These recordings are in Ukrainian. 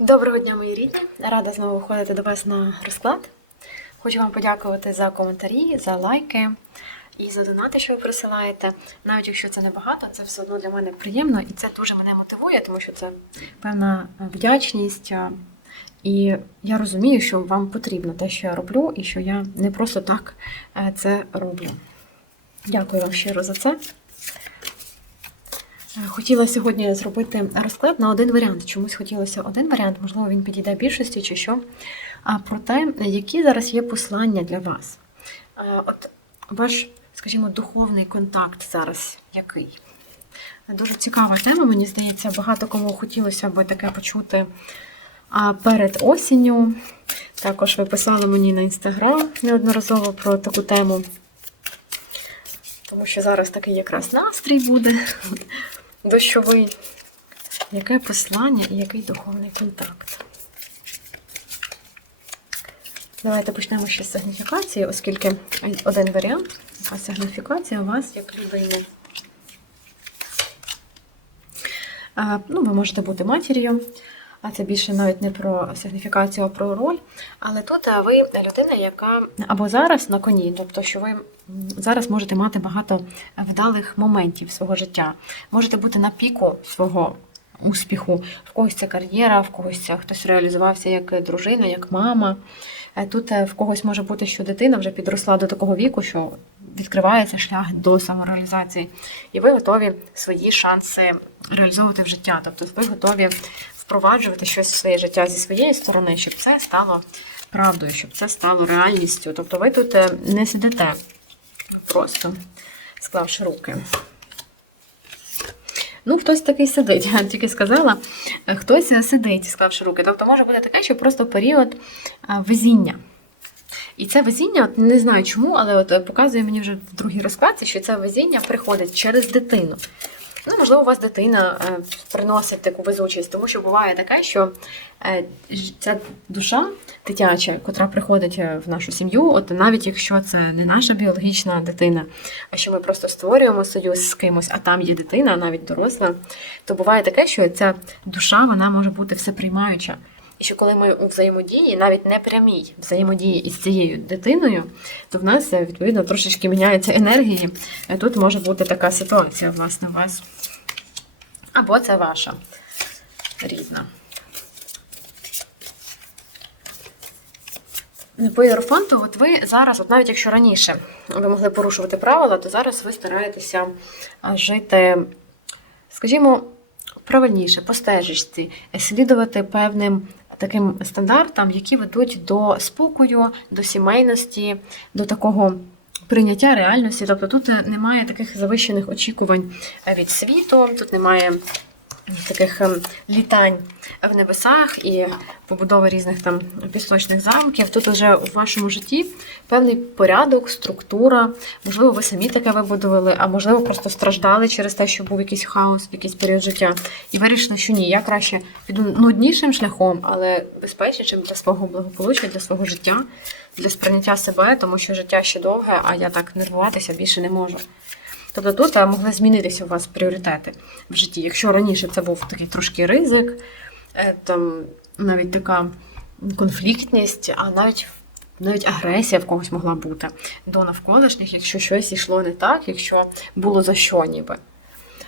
Доброго дня, мої рідні! Рада знову виходити до вас на розклад. Хочу вам подякувати за коментарі, за лайки і за донати, що ви присилаєте. Навіть якщо це небагато, це все одно для мене приємно і це дуже мене мотивує, тому що це певна вдячність. І я розумію, що вам потрібно те, що я роблю, і що я не просто так е, це роблю. Дякую вам щиро за це. Хотіла сьогодні зробити розклад на один варіант. Чомусь хотілося один варіант, можливо, він підійде більшості чи що. А про те, які зараз є послання для вас. От ваш, скажімо, духовний контакт зараз який? Дуже цікава тема, мені здається, багато кому хотілося б таке почути перед осінню. Також ви писали мені на інстаграм неодноразово про таку тему. Тому що зараз такий якраз настрій буде дощовий. Яке послання і який духовний контакт? Давайте почнемо ще з сигніфікації, оскільки один варіант, а сигніфікація у вас як людини. Ну, ви можете бути матір'ю, а це більше навіть не про сигніфікацію, а про роль. Але тут ви людина, яка або зараз на коні, тобто, що ви зараз можете мати багато вдалих моментів свого життя. Можете бути на піку свого успіху. В когось це кар'єра, в когось це хтось реалізувався як дружина, як мама. Е, Тут е, в когось може бути, що дитина вже підросла до такого віку, що відкривається шлях до самореалізації, і ви готові свої шанси реалізовувати в життя. Тобто ви готові впроваджувати щось в своє життя зі своєї сторони, щоб це стало правдою, щоб це стало реальністю. Тобто ви тут е, не сидите просто склавши руки. Ну, хтось такий сидить, я тільки сказала, е, хтось е, сидить, склавши руки. Тобто може бути таке, що просто період везіння. І це везіння, от не знаю чому, але от показує мені вже в другій розкладці, що це везіння приходить через дитину. Ну, можливо, у вас дитина е, приносить таку везучість, тому що буває таке, що е, ця душа дитяча, котра приходить е, в нашу сім'ю, от навіть якщо це не наша біологічна дитина, а що ми просто створюємо союз з кимось, а там є дитина, навіть доросла, то буває таке, що ця душа вона може бути всеприймаюча. І що коли ми у взаємодії, навіть не прямій взаємодії із цією дитиною, то в нас е, відповідно трошечки міняються енергії. Е, Тут може бути така ситуація, власне, у вас. Або це ваша рідна. По Єрофанту, от ви зараз, от навіть якщо раніше ви могли порушувати правила, то зараз ви стараєтеся жити, скажімо, правильніше, по стежечці, слідувати певним таким стандартам, які ведуть до спокою, до сімейності, до такого прийняття реальності. Тобто тут немає таких завищених очікувань від світу, тут немає таких ем, літань в небесах і побудови різних там пісочних замків. Тут вже у вашому житті певний порядок, структура. Можливо, ви самі таке вибудували, а можливо, просто страждали через те, що був якийсь хаос якийсь період життя. І вирішили, що ні, я краще піду нуднішим шляхом, але безпечнішим для свого благополуччя, для свого життя, для сприйняття себе, тому що життя ще довге, а я так нервуватися більше не можу. Тобто тут е, могли змінитися у вас пріоритети в житті. Якщо раніше це був такий трошки ризик, е, там навіть така конфліктність, а навіть навіть агресія в когось могла бути до навколишніх, якщо щось йшло не так, якщо було за що ніби.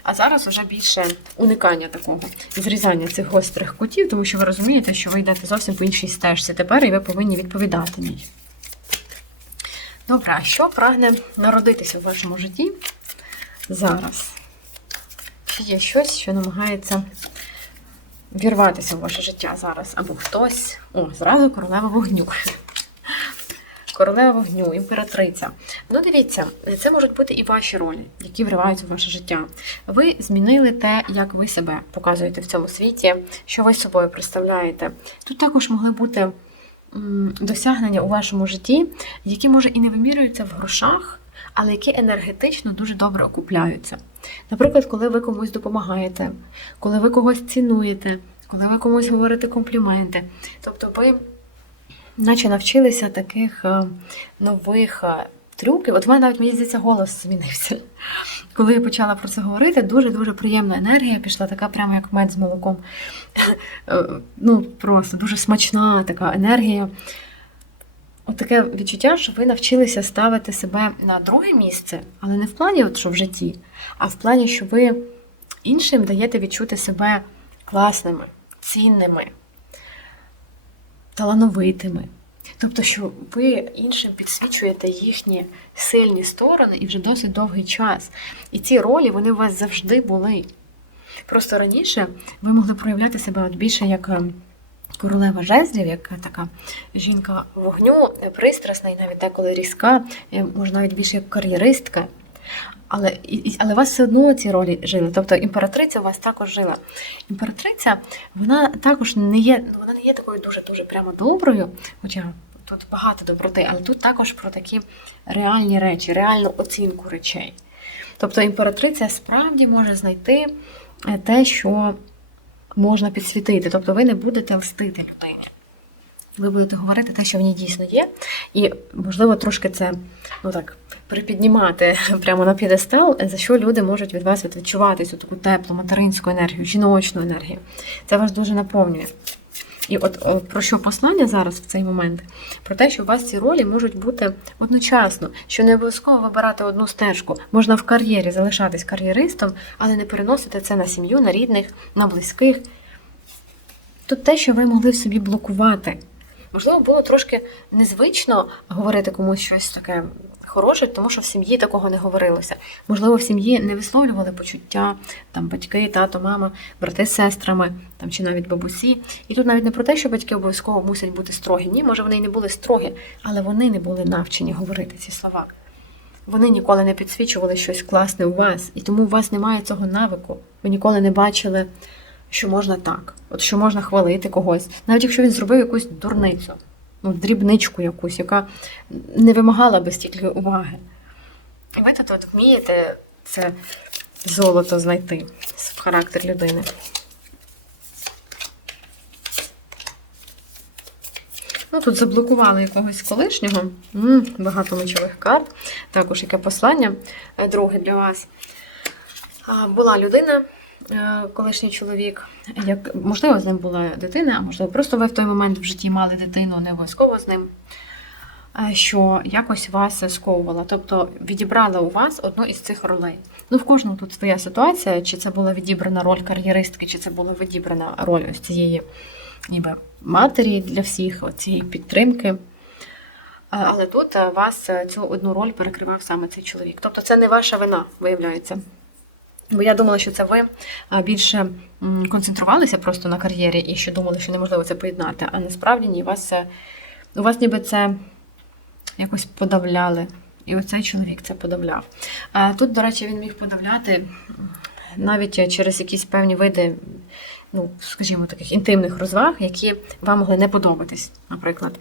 А зараз вже більше уникання такого, зрізання цих гострих кутів, тому що ви розумієте, що ви йдете зовсім по іншій стежці тепер, і ви повинні відповідати їй. Добре, а що прагне народитися в вашому житті зараз? Чи є щось, що намагається вірватися в ваше життя зараз? Або хтось. О, зразу королева вогню. Королева вогню, імператриця. Ну, дивіться, це можуть бути і ваші ролі, які вриваються в ваше життя. Ви змінили те, як ви себе показуєте в цьому світі, що ви собою представляєте. Тут також могли бути досягнення у вашому житті, які, може, і не вимірюються в грошах, але які енергетично дуже добре окупляються. Наприклад, коли ви комусь допомагаєте, коли ви когось цінуєте, коли ви комусь говорите компліменти. Тобто ви наче навчилися таких е, нових е, трюків. От в мене навіть мені здається голос змінився. коли я почала про це говорити, дуже-дуже приємна енергія пішла, така прямо як мед з молоком. Е, Ну, просто дуже смачна така енергія. От таке відчуття, що ви навчилися ставити себе на друге місце, але не в плані, от, що в житті, а в плані, що ви іншим даєте відчути себе класними, цінними, талановитими. Тобто, що ви іншим підсвічуєте їхні сильні сторони і вже досить довгий час. І ці ролі вони у вас завжди були. Просто раніше ви могли проявляти себе от більше як е, королева жезлів, як така жінка вогню, пристрасна і навіть деколи різка, може навіть більше як кар'єристка. Але, але у вас все одно ці ролі жили. Тобто імператриця у вас також жила. Імператриця, вона також не є, вона не є такою дуже-дуже прямо доброю, хоча тут багато доброти, але тут також про такі реальні речі, реальну оцінку речей. Тобто імператриця справді може знайти е, те, що можна підсвітити. Тобто ви не будете лстити людині. Ви будете говорити те, що в ній дійсно є, і, можливо, трошки це ну так, припіднімати прямо на п'єдестал, за що люди можуть від вас відчувати цю таку теплу материнську енергію, жіночну енергію. Це вас дуже наповнює. І от про що послання зараз в цей момент? Про те, що у вас ці ролі можуть бути одночасно, що не обов'язково вибирати одну стежку. Можна в кар'єрі залишатись кар'єристом, але не переносити це на сім'ю, на рідних, на близьких. Тут те, що ви могли в собі блокувати. Можливо, було трошки незвично говорити комусь щось таке хороше, тому що в сім'ї такого не говорилося. Можливо, в сім'ї не висловлювали почуття там батьки, тато, мама, брати з сестрами, там чи навіть бабусі. І тут навіть не про те, що батьки обов'язково мусять бути строгі. Ні, може вони й не були строгі, але вони не були навчені говорити ці слова. Вони ніколи не підсвічували щось класне у вас, і тому у вас немає цього навику. Ви ніколи не бачили, що можна так, от що можна хвалити когось, навіть якщо він зробив якусь дурницю, ну, дрібничку якусь, яка не вимагала би стільки уваги. І ви тут от вмієте це золото знайти в характер людини. Ну, тут заблокували якогось колишнього. Багато мечових карт. Також яке послання е, друге для вас. Була людина, колишній чоловік, як, можливо, з ним була дитина, а можливо, просто ви в той момент в житті мали дитину, не обов'язково з ним, е, що якось вас сковувала. Тобто відібрала у вас одну із цих ролей. Ну, в кожного тут своя ситуація, чи це була відібрана роль кар'єристки, чи це була відібрана роль ось цієї ніби матері для всіх, цієї підтримки. Але тут е, вас е, цю одну роль перекривав саме цей чоловік. Тобто це не ваша вина, виявляється. Бо я думала, що це ви більше концентрувалися просто на кар'єрі і що думали, що неможливо це поєднати, а насправді ні, вас, це- у вас ніби це якось подавляли. І оцей чоловік це подавляв. Тут, до речі, він міг подавляти навіть через якісь певні види, ну, скажімо, таких інтимних розваг, які вам могли не подобатись, наприклад.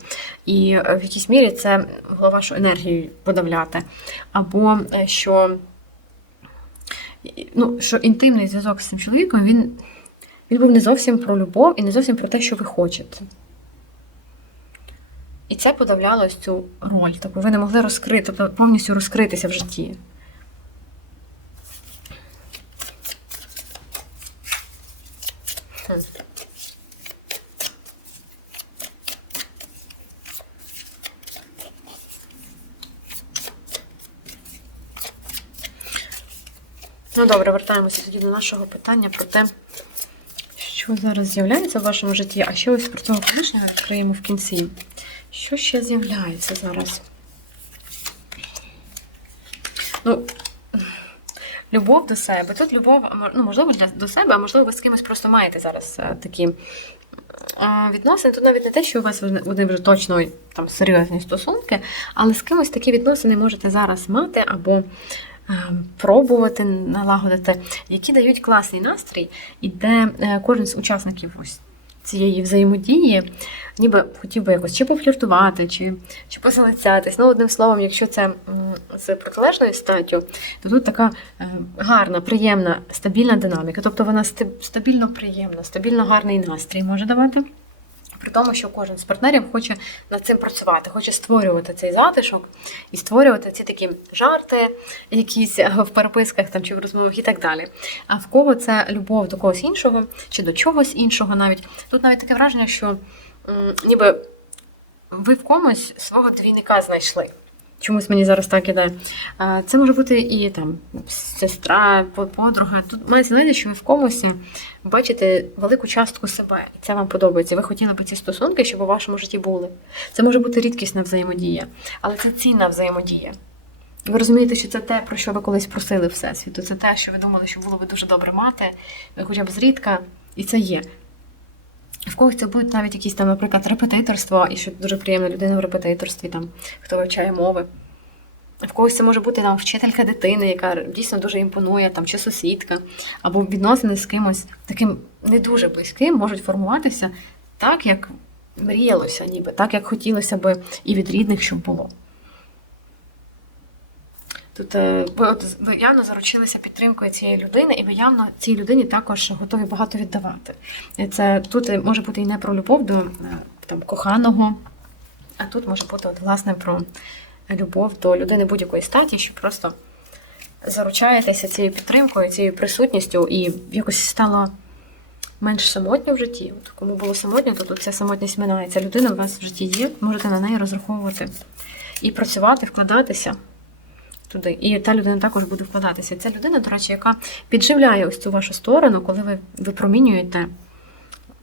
І е, в якійсь мірі це могло вашу енергію подавляти. Або е, що ну, що інтимний зв'язок з цим чоловіком, він, він був не зовсім про любов і не зовсім про те, що ви хочете. І це подавляло цю роль. Тобто ви не могли розкрити, тобто повністю розкритися в житті. Ну добре, вертаємося тоді до нашого питання про те, що зараз з'являється в вашому житті, а ще ось про цього колишнього відкриємо в кінці. Що ще з'являється зараз? Ну, любов до себе. Тут любов, ну, можливо, для, до себе, а можливо, ви з кимось просто маєте зараз е, такі відносини. Тут навіть не те, що у вас вони вже точно там серйозні стосунки, але з кимось такі відносини можете зараз мати або пробувати налагодити, які дають класний настрій, і де е, кожен з учасників ось цієї взаємодії ніби хотів би якось чи пофліртувати, чи, чи позалицятись. Ну, одним словом, якщо це з протилежною статтю, то тут така е, гарна, приємна, стабільна динаміка. Тобто вона стабільно приємна, стабільно гарний настрій може давати. При тому, що кожен з партнерів хоче над цим працювати, хоче створювати цей затишок і створювати ці такі жарти, якісь е, в переписках там чи в розмовах і так далі. А в кого це любов до когось іншого чи до чогось іншого навіть. Тут навіть таке враження, що м, ніби ви в комусь свого двійника знайшли. Чомусь мені зараз так іде. Це може бути і там сестра, подруга. Тут мається на що ви в комусь бачите велику частку себе, і це вам подобається. Ви хотіли би ці стосунки, щоб у вашому житті були. Це може бути рідкісна взаємодія, але це цінна взаємодія. Ви розумієте, що це те, про що ви колись просили Всесвіту. Це те, що ви думали, що було би дуже добре мати, хоча б зрідка, і це є. В когось це будуть навіть якісь там, наприклад, репетиторство, і що дуже приємна людина в репетиторстві, там, хто вивчає мови. В когось це може бути там вчителька дитини, яка дійсно дуже імпонує, там, чи сусідка, або відносини з кимось таким не дуже близьким можуть формуватися так, як мріялося, ніби, так, як хотілося би і від рідних, щоб було. Тут е, ви, явно заручилися підтримкою цієї людини, і ви явно цій людині також готові багато віддавати. І це тут е, може бути і не про любов до е, там, коханого, а тут може бути от, власне про любов до людини будь-якої статі, що просто заручаєтеся цією підтримкою, цією присутністю, і якось стало менш самотньо в житті. От кому було самотньо, то тут ця самотність минається. Людина у вас в житті є, можете на неї розраховувати і працювати, вкладатися туди. І та людина також буде вкладатися. Ця людина, до речі, яка підживляє ось цю вашу сторону, коли ви випромінюєте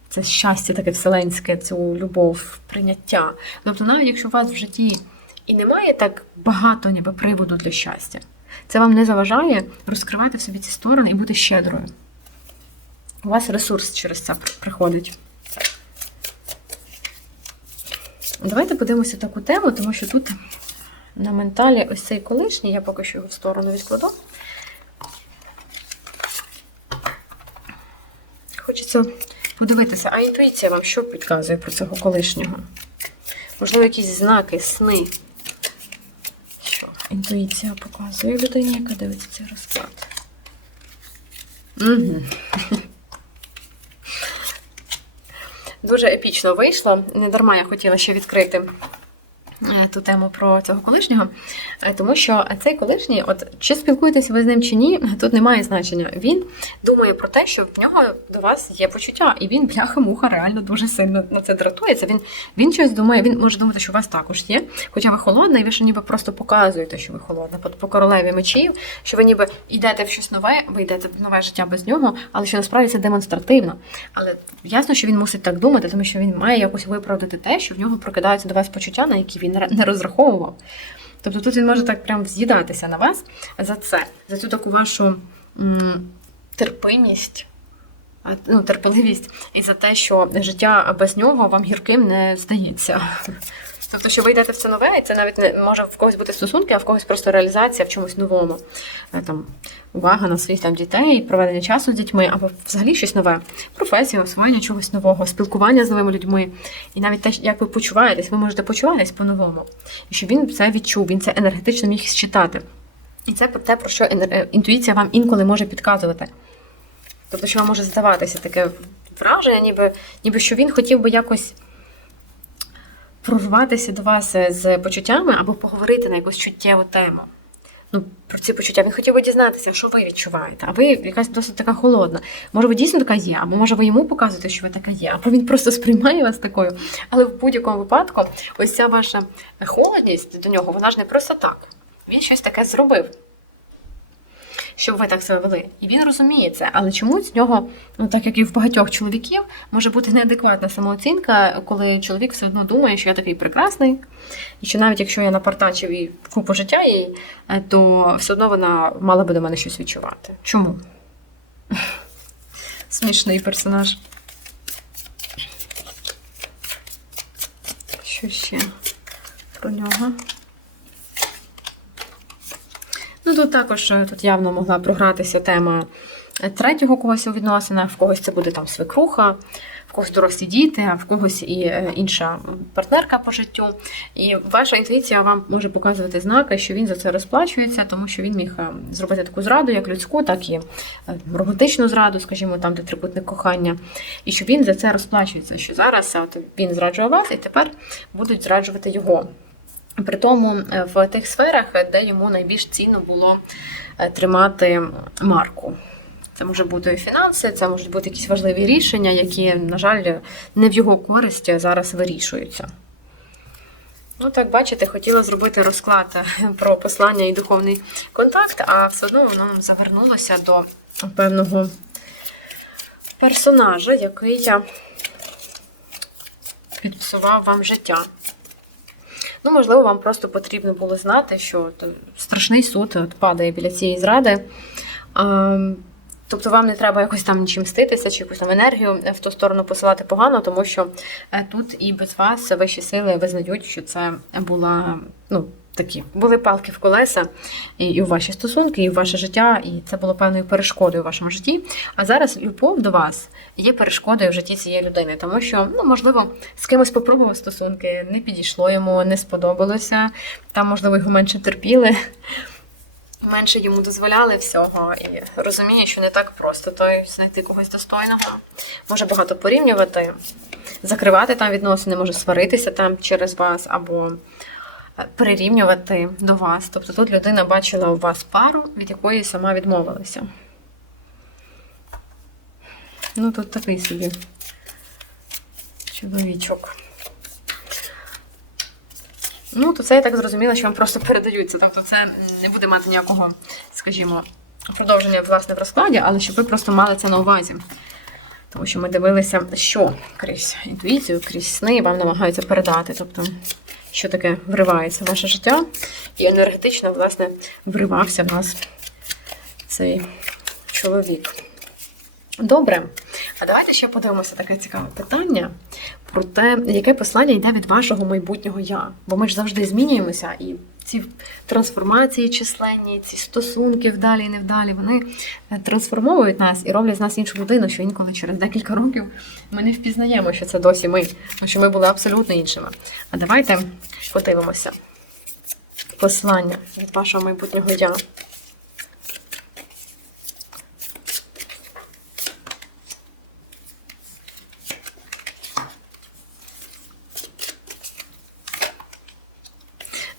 це щастя таке вселенське, цю любов, прийняття. Тобто, навіть якщо у вас в житті і немає так багато ніби приводу для щастя, це вам не заважає розкривати в собі ці сторони і бути щедрою. У вас ресурс через це приходить. Давайте подивимося таку тему, тому що тут на менталі ось цей колишній, я поки що його в сторону відкладу. Хочеться подивитися, а інтуїція вам що підказує про цього колишнього? Можливо, якісь знаки, сни. Що? Інтуїція показує людині, яка дивиться цей розклад. Угу. Дуже епічно вийшло. Не дарма я хотіла ще відкрити ту тему про цього колишнього, е, тому що цей колишній, от чи спілкуєтеся ви з ним чи ні, тут немає значення. Він думає про те, що в нього до вас є почуття, і він бляха-муха реально дуже сильно на це дратується. Він він щось думає, він може думати, що у вас також є. Хоча ви холодна, і ви ще ніби просто показуєте, що ви холодна. По королеві мечів, що ви ніби йдете в щось нове, ви йдете в нове життя без нього, але що насправді це демонстративно. Але ясно, що він мусить так думати, тому що він має якось виправдати те, що в нього прокидаються до вас почуття, на які він не розраховував. Тобто тут він може так прям з'їдатися на вас за це, за цю таку вашу м, терпимість, ну, терпеливість, і за те, що життя без нього вам гірким не здається. Тобто, що ви йдете в це нове, і це навіть не може в когось бути стосунки, а в когось просто реалізація в чомусь новому. Е, Там увага на своїх там дітей, проведення часу з дітьми, або взагалі щось нове. Професія, освоєння чогось нового, спілкування з новими людьми. І навіть те, як ви почуваєтесь, ви можете почуватись по-новому. І щоб він це відчув, він це енергетично міг считати. І це про те, про що інтуїція вам інколи може підказувати. Тобто, що вам може здаватися таке враження, ніби, ніби що він хотів би якось прорватися до вас з почуттями або поговорити на якусь чуттєву тему. Ну, про ці почуття. Він хотів би дізнатися, що ви відчуваєте, а ви якась досить така холодна. Може, ви дійсно така є, або може ви йому показуєте, що ви така є, або він просто сприймає вас такою. Але в будь-якому випадку, ось ця ваша холодність до нього, вона ж не просто так. Він щось таке зробив щоб ви так себе вели. І він розуміє це, але чомусь в нього, ну так як і в багатьох чоловіків, може бути неадекватна самооцінка, коли чоловік все одно думає, що я такий прекрасний, і що навіть якщо я напартачив і купу життя їй, е, то все одно вона мала би до мене щось відчувати. Чому? Смішний персонаж. Що ще про нього? Ну, тут також е, тут явно могла програтися тема третього когось у відносинах, в когось це буде там свекруха, в когось дорослі діти, а в когось і е, інша партнерка по життю. І ваша інтуїція вам може показувати знаки, що він за це розплачується, тому що він міг е, зробити таку зраду, як людську, так і романтичну зраду, скажімо, там, де трикутник кохання, і що він за це розплачується. Що зараз от, він зраджує вас, і тепер будуть зраджувати його. При тому е, в тих сферах, е, де йому найбільш цінно було е, тримати марку. Це може бути фінанси, це можуть бути якісь важливі рішення, які, на жаль, не в його користь зараз вирішуються. Ну, так, бачите, хотіла зробити розклад про послання і духовний контакт, а все одно воно завернулося до певного персонажа, який я підпсував вам життя. Ну, можливо, вам просто потрібно було знати, що страшний суд от падає біля цієї зради. Ем, Тобто вам не треба якось там нічим мститися чи якусь там енергію в ту сторону посилати погано, тому що е, тут і без вас вищі сили визнають, що це була ну, такі були палки в колеса і, і у ваші стосунки, і в ваше життя, і це було певною перешкодою у вашому житті. А зараз любов до вас є перешкодою в житті цієї людини, тому що, ну, можливо, з кимось попробував стосунки, не підійшло йому, не сподобалося. Там, можливо, його менше терпіли менше йому дозволяли всього і розуміє, що не так просто той знайти когось достойного. Може багато порівнювати, закривати там відносини, може сваритися там через вас або прирівнювати до вас. Тобто тут людина бачила у вас пару, від якої сама відмовилася. Ну, тут такий собі чоловічок. Ну, то це я так зрозуміла, що вам просто передаються. Тобто це не буде мати ніякого, скажімо, продовження власне в розкладі, але щоб ви просто мали це на увазі. Тому що ми дивилися, що крізь інтуїцію, крізь сни вам намагаються передати. Тобто, що таке вривається в ваше життя, і енергетично, власне, вривався в нас цей чоловік. Добре, а давайте ще подивимося таке цікаве питання про те, яке послання йде від вашого майбутнього я. Бо ми ж завжди змінюємося, і ці трансформації численні, ці стосунки вдалі і невдалі, вони е, трансформовують нас і роблять з нас іншу людину, що інколи через декілька років ми не впізнаємо, що це досі ми, що ми були абсолютно іншими. А давайте подивимося послання від вашого майбутнього я.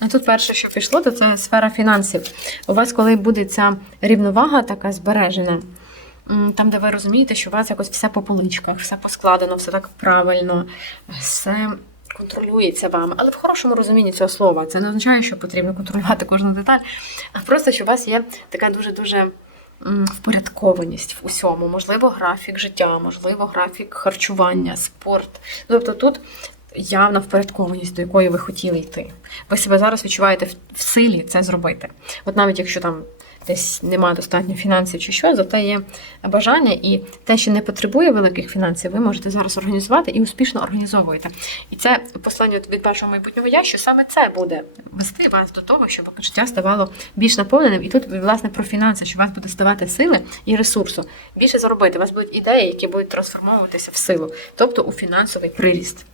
Тут перше, що пішло, то це сфера фінансів. У вас, коли буде ця рівновага така збережена, там, де ви розумієте, що у вас якось все по поличках, все поскладено, все так правильно, все контролюється вами. Але в хорошому розумінні цього слова. Це не означає, що потрібно контролювати кожну деталь, а просто, що у вас є така дуже-дуже впорядкованість в усьому. Можливо, графік життя, можливо, графік харчування, спорт. Тобто тут явна впорядкованість, до якої ви хотіли йти. Ви себе зараз відчуваєте в- силі це зробити. От навіть якщо там десь немає достатньо фінансів чи що, зате є бажання, і те, що не потребує великих фінансів, ви можете зараз організувати і успішно організовуєте. І це послання від вашого майбутнього я, що саме це буде вести вас до того, щоб життя ставало більш наповненим. І тут, власне, про фінанси, що вас буде ставати сили і ресурсу. Більше заробити. У вас будуть ідеї, які будуть трансформовуватися в силу, тобто у фінансовий приріст.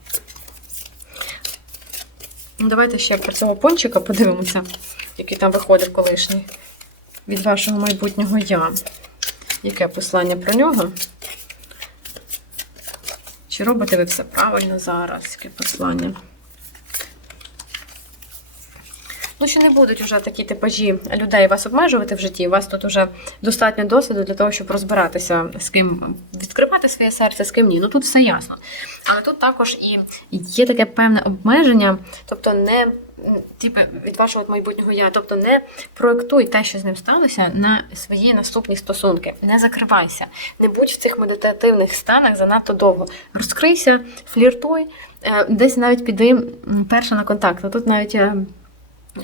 Ну, Давайте ще про цього пончика подивимося, який там виходив колишній від вашого майбутнього я. Яке послання про нього? Чи робите ви все правильно зараз? Яке послання? Ну, що не будуть вже такі типажі людей вас обмежувати в житті. У вас тут вже достатньо досвіду для того, щоб розбиратися, з ким відкривати своє серце, з ким ні. Ну тут все ясно. Але тут також і є таке певне обмеження, тобто не типу, від вашого майбутнього я, тобто не проектуй те, що з ним сталося, на свої наступні стосунки. Не закривайся, не будь в цих медитативних станах занадто довго. Розкрийся, фліртуй, е, десь навіть піди м, перше на контакт. Тут навіть.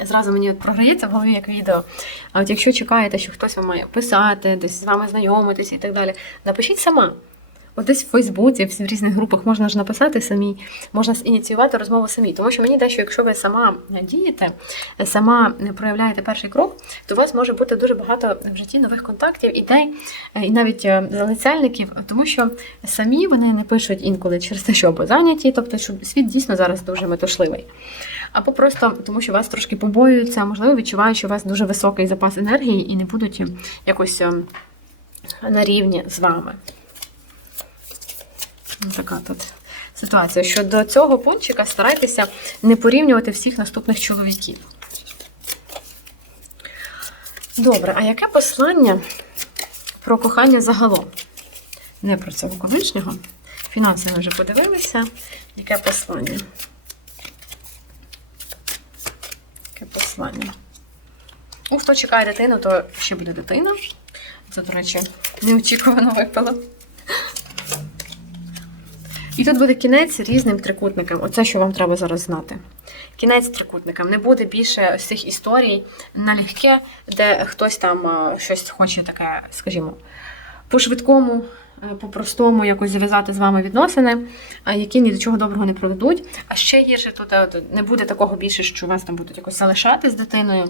Зразу мені програється в голові як відео. А от якщо чекаєте, що хтось вам має писати, десь з вами знайомитись і так далі, напишіть сама. От десь в Фейсбуці, в різних групах можна ж написати самі, можна ініціювати розмову самі. Тому що мені дещо, якщо ви сама дієте, сама проявляєте перший крок, то у вас може бути дуже багато в житті нових контактів, ідей е, і навіть е, залицяльників, тому що самі вони не пишуть інколи через те, що або зайняті, тобто що світ дійсно зараз дуже метушливий. Або просто тому, що вас трошки побоюються, можливо, відчувають, що у вас дуже високий запас енергії і не будуть якось е, на рівні з вами. Така тут ситуація. Що до цього пунктика старайтеся не порівнювати всіх наступних чоловіків. Добре, а яке послання про кохання загалом? Не про цього колишнього. Фінанси ми вже подивилися. Яке послання? Послання? Ну, хто чекає дитину, то ще буде дитина. Це, до речі, неочікувано випало. І тут буде кінець різним трикутникам. Оце, що вам треба зараз знати. Кінець трикутникам. Не буде більше ось цих історій налегке, де хтось там щось хоче таке, скажімо, по-швидкому, по-простому якось зав'язати з вами відносини, які ні до чого доброго не приведуть. А ще гірше тут е, не буде такого більше, що вас там будуть якось залишати з дитиною.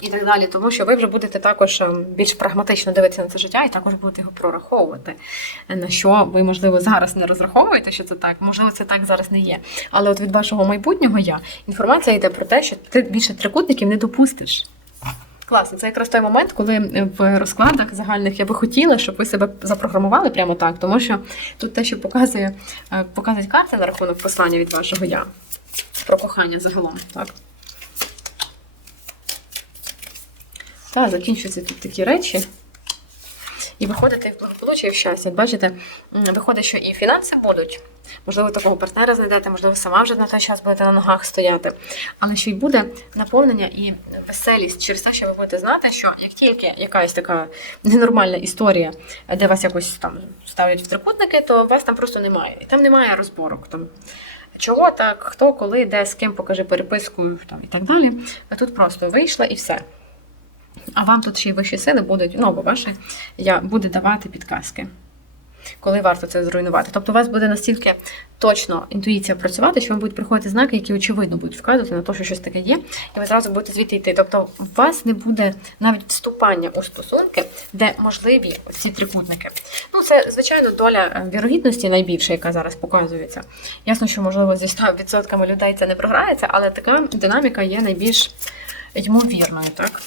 І так далі, тому що ви вже будете також ем, більш прагматично дивитися на це життя і також будете його прораховувати. На що ви, можливо, зараз не розраховуєте, що це так, можливо, це так зараз не є. Але от від вашого майбутнього я інформація йде про те, що ти більше трикутників не допустиш. Класно, це якраз той момент, коли в розкладах загальних я би хотіла, щоб ви себе запрограмували прямо так, тому що тут те, що показує, е, показують карти на рахунок послання від вашого я про кохання загалом. Так. Так, закінчуються тут такі речі. І виходите в благополуччя і в щастя. Бачите, виходить, що і фінанси будуть. Можливо, такого партнера знайдете, можливо, сама вже на той час будете на ногах стояти. Але що й буде наповнення і веселість через те, що ви будете знати, що як тільки якась така ненормальна історія, де вас якось там ставлять в трикутники, то вас там просто немає. І там немає розборок. Там чого так, хто, коли, де, з ким покажи переписку там, і так далі. А тут просто вийшла і все. А вам тут ще й вищі сили будуть, ну або ваше я буде давати підказки, коли варто це зруйнувати. Тобто у вас буде настільки точно інтуїція працювати, що вам будуть приходити знаки, які очевидно будуть вказувати на те, що щось таке є, і ви зразу будете звідти йти. Тобто у вас не буде навіть вступання у стосунки, де можливі ці трикутники. Ну, це, звичайно, доля е, вірогідності найбільша, яка зараз показується. Ясно, що, можливо, зі 100% людей це не програється, але така динаміка є найбільш ймовірною, так?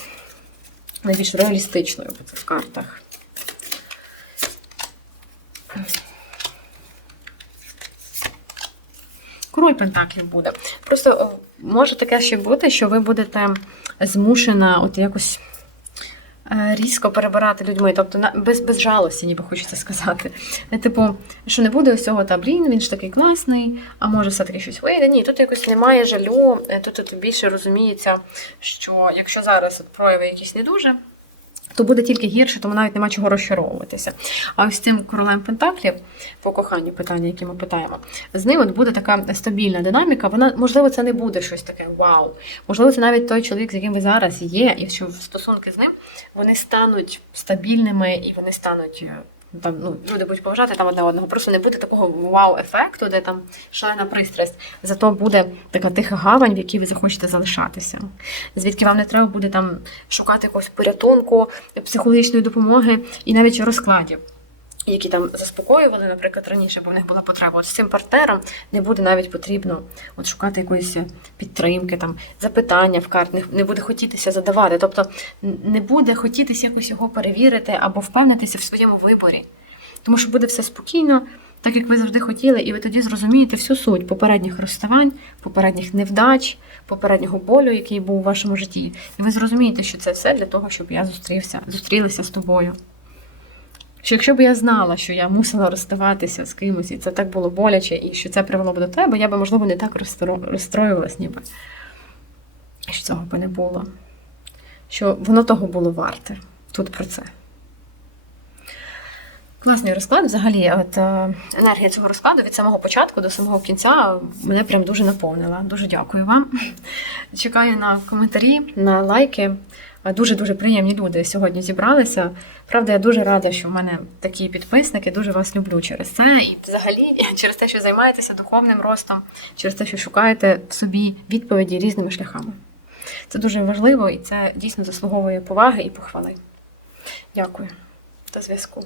найбільш реалістичною по цих картах. Король Пентаклів буде. Просто може таке ще бути, що ви будете змушена от якось е, різко перебирати людьми, тобто без, без жалості, ніби хочеться сказати. Е, Типу, що не буде ось цього та блін, він ж такий класний, а може все-таки щось вийде. Ні, тут якось немає жалю, е, тут, тут більше розуміється, що якщо зараз прояви якісь не дуже, то буде тільки гірше, тому навіть нема чого розчаровуватися. А ось з цим королем Пентаклів, по коханню питання, які ми питаємо, з ним от буде така стабільна динаміка. Вона, можливо, це не буде щось таке вау. Можливо, це навіть той чоловік, з яким ви зараз є, і що стосунки з ним вони стануть стабільними і вони стануть. Там ну люди будуть поважати там одне одного. Просто не буде такого вау-ефекту, де там шалена пристрасть. Зато буде така тиха гавань, в якій ви захочете залишатися. Звідки вам не треба буде там шукати якогось порятунку, психологічної допомоги і навіть розкладів. Які там заспокоювали, наприклад, раніше, бо в них була потреба. От з цим партнером не буде навіть потрібно от шукати якоїсь підтримки, там запитання в карт, не, буде хотітися задавати. Тобто не буде хотітися якось його перевірити або впевнитися в своєму виборі. Тому що буде все спокійно, так як ви завжди хотіли, і ви тоді зрозумієте всю суть попередніх розставань, попередніх невдач, попереднього болю, який був у вашому житті. І ви зрозумієте, що це все для того, щоб я зустрівся, зустрілася з тобою. Що якщо б я знала, що я мусила розставатися з кимось, і це так було боляче, і що це привело б до тебе, я би, можливо, не так розстроювалась, ніби. Що цього би не було. Що воно того було варте. Тут про це. Класний розклад. Взагалі, от е, енергія цього розкладу від самого початку до самого кінця мене прям дуже наповнила. Дуже дякую вам. Чекаю на коментарі, на лайки. Дуже-дуже приємні люди сьогодні зібралися. Правда, я дуже рада, що в мене такі підписники, дуже вас люблю через це. І взагалі через те, що займаєтеся духовним ростом, через те, що шукаєте в собі відповіді різними шляхами. Це дуже важливо і це дійсно заслуговує поваги і похвали. Дякую. До зв'язку.